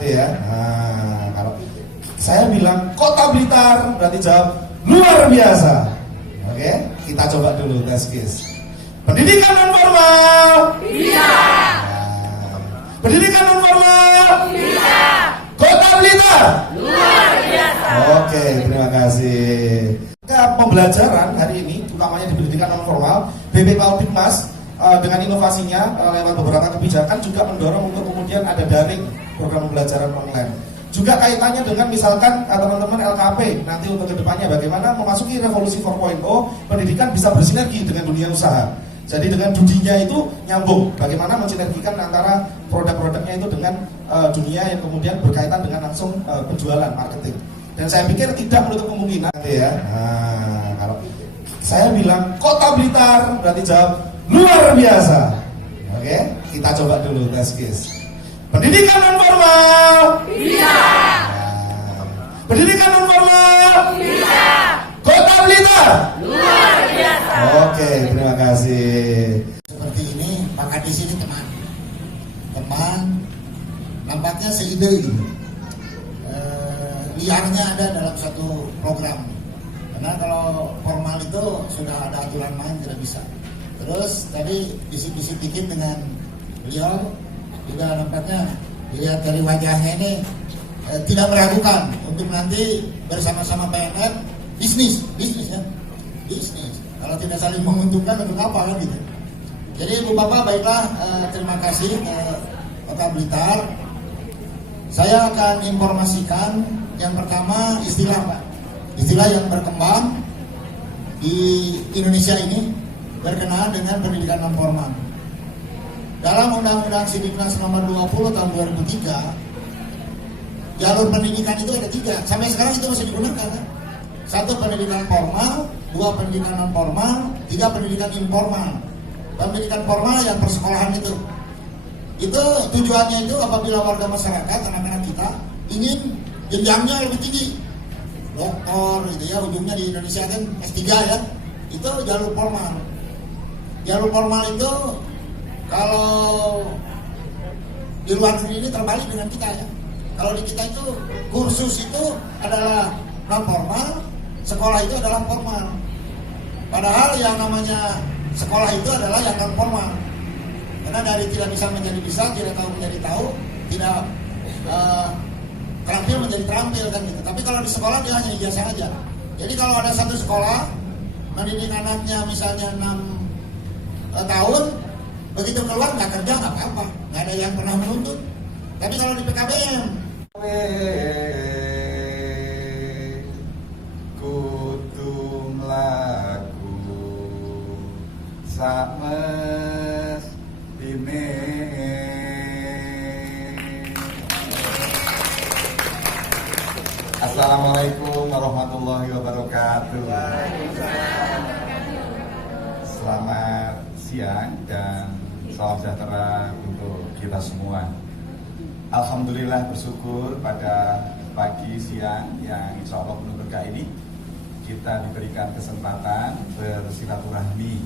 Ya. Nah, kalau saya bilang Kota Blitar berarti jawab luar biasa. Oke, kita coba dulu tes case. Pendidikan non formal. Iya. Nah, pendidikan non formal. Iya. Kota Blitar luar biasa. Oke, terima kasih. Pembelajaran hari ini, utamanya di pendidikan non formal, BPKUDIKMAS dengan inovasinya lewat beberapa kebijakan juga mendorong untuk kemudian ada daring program pembelajaran online. Juga kaitannya dengan misalkan teman-teman LKP nanti untuk kedepannya bagaimana memasuki revolusi 4.0, pendidikan bisa bersinergi dengan dunia usaha. Jadi dengan dunia itu nyambung, bagaimana mensinergikan antara produk-produknya itu dengan dunia yang kemudian berkaitan dengan langsung penjualan, marketing. Dan saya pikir tidak menutup kemungkinan ya. Nah, kalau saya bilang Kota Blitar berarti jawab luar biasa. Oke, kita coba dulu tes case. Pendidikan non formal. Iya. Nah, pendidikan non formal. Iya. Kota Blitar luar biasa. Oke, terima kasih. Seperti ini, maka di sini teman, nampaknya seide liarnya ada dalam satu program. Karena kalau formal itu sudah ada aturan main, tidak bisa. Terus tadi bisik-bisik dikit dengan beliau juga nampaknya dilihat dari wajahnya ini tidak meragukan untuk nanti bersama-sama PNR bisnis ya, bisnis. Kalau tidak saling menguntungkan untuk apa kan gitu. Jadi Ibu Bapak baiklah, terima kasih Kota Blitar. Saya akan informasikan yang pertama istilah yang berkembang di Indonesia ini berkenaan dengan pendidikan non formal. Dalam Undang-Undang Sidiknas nomor 20 tahun 2003, jalur pendidikan itu ada 3. Sampai sekarang itu masih digunakan. Kan? 1 pendidikan formal, 2 pendidikan non formal, 3 pendidikan informal. Pendidikan formal yang persekolahan itu tujuannya itu apabila warga masyarakat, anak-anak kita ingin jenjangnya lebih tinggi, doktor gitu ya, ujungnya di Indonesia kan S3 ya, itu jalur formal. Jalur formal itu kalau di luar negeri ini terbalik dengan kita ya. Kalau di kita itu kursus itu adalah non formal, sekolah itu adalah formal. Padahal yang namanya sekolah itu adalah yang non formal. Karena dari tidak bisa menjadi bisa, tidak tahu menjadi tahu, tidak terampil menjadi terampil kan gitu. Tapi kalau di sekolah dia hanya ijazah aja. Jadi kalau ada satu sekolah mendidik anaknya misalnya 6 tahun, begitu keluar nggak kerja nggak apa-apa, nggak ada yang pernah menuntut. Tapi kalau di PKBM kutung lagu sames ini. Assalamualaikum warahmatullahi wabarakatuh. Selamat siang dan salam sejahtera untuk kita semua. Alhamdulillah bersyukur pada pagi siang yang insya Allah penuh berkah ini kita diberikan kesempatan bersilaturahmi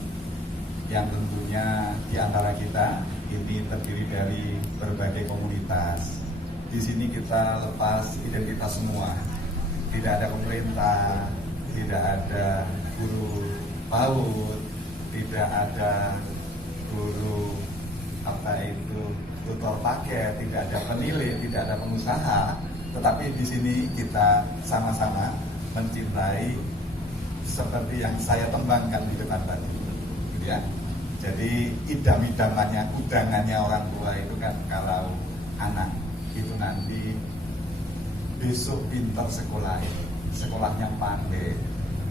yang tentunya di antara kita ini terdiri dari berbagai komunitas. Di sini kita lepas identitas semua, tidak ada pemerintah, tidak ada guru PAUD, tidak ada guru tutor paket, tidak ada penilai, tidak ada pengusaha, tetapi di sini kita sama-sama mencintai seperti yang saya tembangkan di depan tadi, gitu ya. Jadi idam-idamannya, udangannya orang tua itu kan kalau anak itu nanti besok pintar sekolahnya pandai.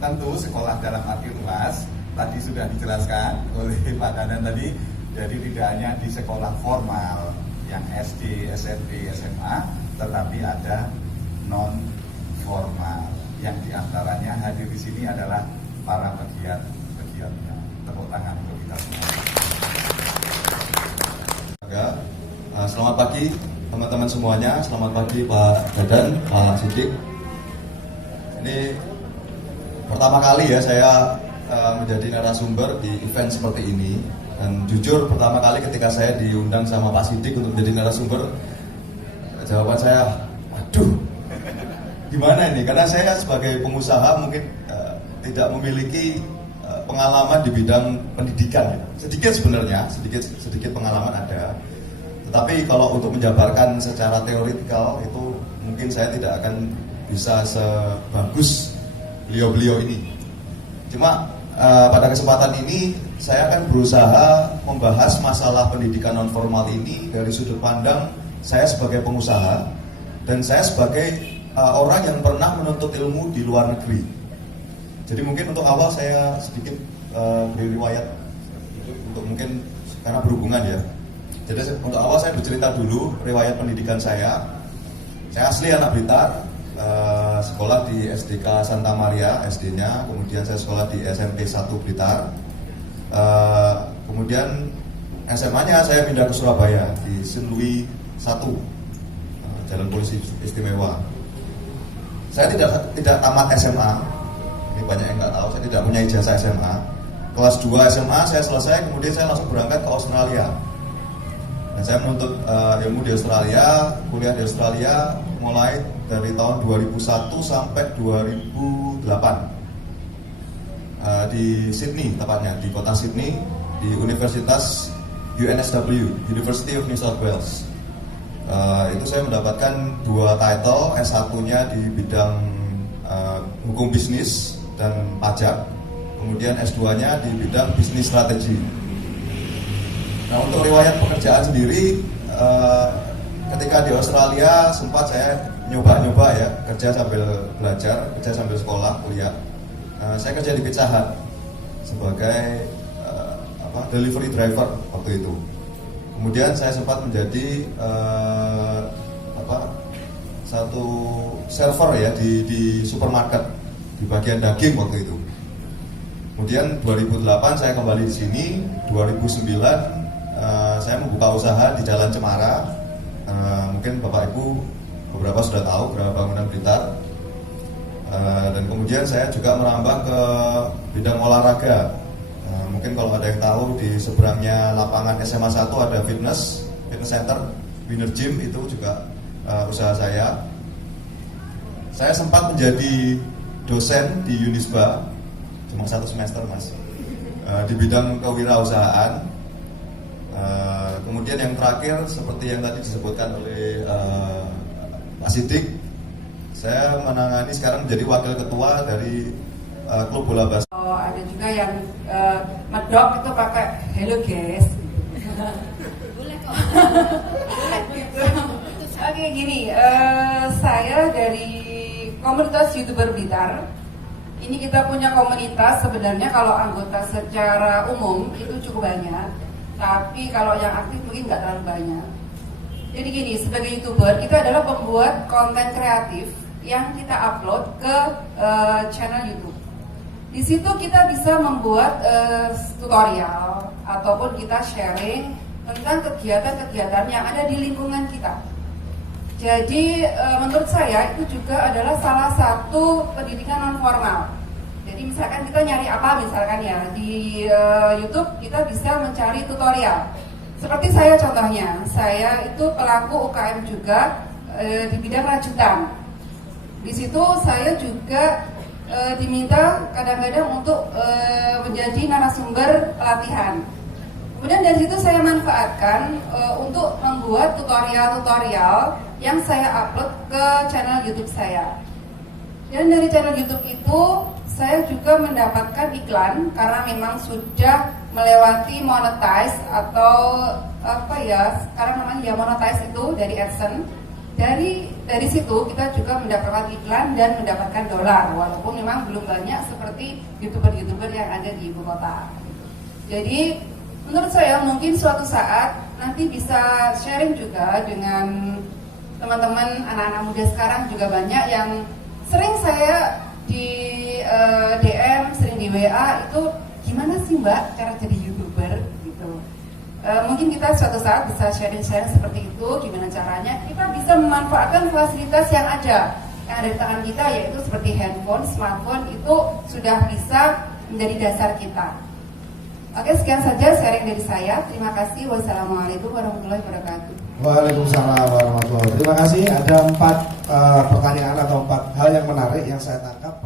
Tentu sekolah dalam arti luas tadi sudah dijelaskan oleh Pak Dadan tadi. Jadi tidak hanya di sekolah formal yang SD, SMP, SMA, tetapi ada non formal yang diantaranya hadir di sini adalah para pegiat-pegiatnya. Tepuk tangan untuk kita semua. Selamat pagi teman-teman semuanya. Selamat pagi Pak Dadan, Pak Sidik. Ini pertama kali ya saya menjadi narasumber di event seperti ini. Dan jujur pertama kali ketika saya diundang sama Pak Sidik untuk menjadi narasumber, Jawaban saya, aduh, gimana ini? Karena saya sebagai pengusaha mungkin tidak memiliki pengalaman di bidang pendidikan. Sedikit sebenarnya, sedikit pengalaman ada. Tetapi kalau untuk menjabarkan secara teoritikal itu mungkin saya tidak akan bisa sebagus beliau-beliau ini. Cuma pada kesempatan ini saya akan berusaha membahas masalah pendidikan non formal ini dari sudut pandang saya sebagai pengusaha dan saya sebagai orang yang pernah menuntut ilmu di luar negeri. Jadi mungkin untuk awal saya sedikit beri riwayat untuk mungkin karena berhubungan ya. Jadi untuk awal saya bercerita dulu riwayat pendidikan saya. Saya asli anak Blitar, sekolah di SDK Santa Maria SD-nya, kemudian saya sekolah di SMP 1 Blitar. Kemudian SMA-nya saya pindah ke Surabaya di Saint Louis 1, Jalan Polisi Istimewa. Saya tidak tamat SMA. Ini banyak yang nggak tahu, saya tidak punya ijazah SMA. Kelas 2 SMA saya selesai, kemudian saya langsung berangkat ke Australia. Dan saya menuntut ilmu di Australia, kuliah di Australia mulai dari tahun 2001 sampai 2008. Di Sydney tepatnya, di kota Sydney, di Universitas UNSW, University of New South Wales. Itu saya mendapatkan 2 title, S1-nya di bidang hukum bisnis dan pajak, kemudian S2-nya di bidang bisnis strategi. Nah, untuk riwayat pekerjaan sendiri, ketika di Australia sempat saya nyoba-nyoba ya, kerja sambil belajar, kerja sambil sekolah, kuliah. Saya kerja di Pizza Hut sebagai delivery driver waktu itu. Kemudian saya sempat menjadi satu server ya di supermarket di bagian daging waktu itu. Kemudian 2008 saya kembali di sini. 2009 saya membuka usaha di Jalan Cemara. Mungkin Bapak Ibu beberapa sudah tahu Geraha Bangunan Blitar. Dan kemudian saya juga merambah ke bidang olahraga. Mungkin kalau ada yang tahu di seberangnya lapangan SMA 1 ada fitness center, Winner Gym, itu juga usaha saya. Saya sempat menjadi dosen di Unisba, cuma 1 semester mas, di bidang kewirausahaan. Kemudian yang terakhir seperti yang tadi disebutkan oleh Pak Sidik, saya menangani sekarang menjadi wakil ketua dari klub bola basket. Ada juga yang medok itu pakai hello guys. Boleh kok. Boleh gitu. Oke gini, saya dari komunitas YouTuber Blitar. Ini kita punya komunitas, sebenarnya kalau anggota secara umum itu cukup banyak, tapi kalau yang aktif mungkin nggak terlalu banyak. Jadi gini, sebagai YouTuber kita adalah pembuat konten kreatif yang kita upload ke channel YouTube. Di situ kita bisa membuat tutorial ataupun kita sharing tentang kegiatan-kegiatan yang ada di lingkungan kita. Jadi menurut saya itu juga adalah salah satu pendidikan non formal. Jadi misalkan kita nyari apa misalkan ya di YouTube kita bisa mencari tutorial. Seperti saya contohnya, saya itu pelaku UKM juga di bidang rajutan. Di situ saya juga diminta kadang-kadang untuk menjadi narasumber pelatihan. Kemudian dari situ saya manfaatkan untuk membuat tutorial-tutorial yang saya upload ke channel YouTube saya. Dan dari channel YouTube itu saya juga mendapatkan iklan karena memang sudah melewati monetize atau apa ya sekarang namanya ya monetize itu dari AdSense. Dari situ kita juga mendapatkan iklan dan mendapatkan dolar walaupun memang belum banyak seperti YouTuber-YouTuber yang ada di ibu kota. Jadi menurut saya mungkin suatu saat nanti bisa sharing juga dengan teman-teman anak-anak muda sekarang juga banyak yang sering saya di DM, sering di WA itu gimana sih Mbak cara jadi YouTuber gitu. Mungkin kita suatu saat bisa sharing-sharing seperti itu, gimana caranya kita bisa memanfaatkan fasilitas yang ada di tangan kita, yaitu seperti handphone, smartphone itu sudah bisa menjadi dasar kita. Oke, sekian saja sharing dari saya. Terima kasih. Wassalamualaikum warahmatullahi wabarakatuh. Waalaikumsalam warahmatullahi wabarakatuh. Terima kasih. Ada 4 pertanyaan atau 4 hal yang menarik yang saya tangkap.